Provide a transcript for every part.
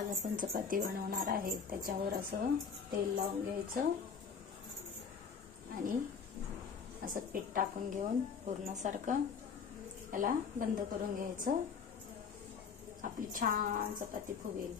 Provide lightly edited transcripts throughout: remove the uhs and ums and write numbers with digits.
आज आपण चपाती बनवणार आहे। त्याच्यावर असं तेल लावून घ्यायचं आणि असं पीठ टाकून घेऊन पूर्ण सारखं याला बंद करून घ्यायचं। आपली छान चपाती फुगेल।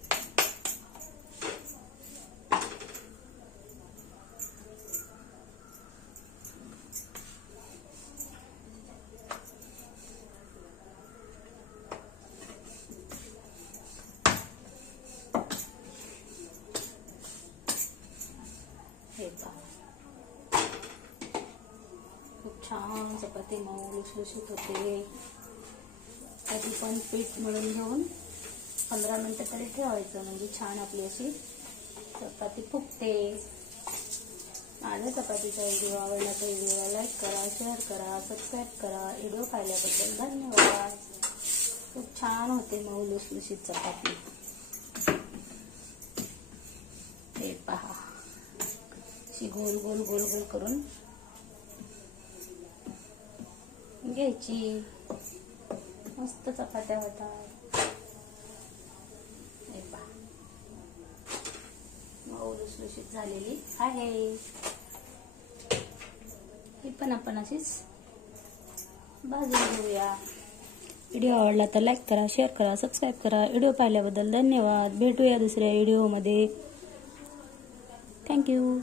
खूप छान चपाती मऊ लुसलुशीत होते। आधी पण पीठ मळून घेऊन 15 मिनिटं तरी ठेवायचं, म्हणजे छान आपली अशी चपाती फुगते। माझ्या चपातीचा व्हिडिओ आवडला तर व्हिडिओला लाईक करा, शेअर करा, सबस्क्राईब करा। व्हिडिओ पाहिल्याबद्दल धन्यवाद। खूप छान होते मऊ लुसलुशीत चपाती। हे पहा, अशी गोल गोल गोल गोल करून घ्यायची। मस्त चपात्या होतात। हे पहा, मऊ लुसलुशीत झालेली आहे। ही पण आपण अशीच भाजून घेऊया। व्हिडिओ आवडला तर लाईक करा, शेअर करा, सबस्क्राईब करा। व्हिडिओ पाहिल्याबद्दल धन्यवाद। भेटूया दुसऱ्या व्हिडिओमध्ये। थँक्यू।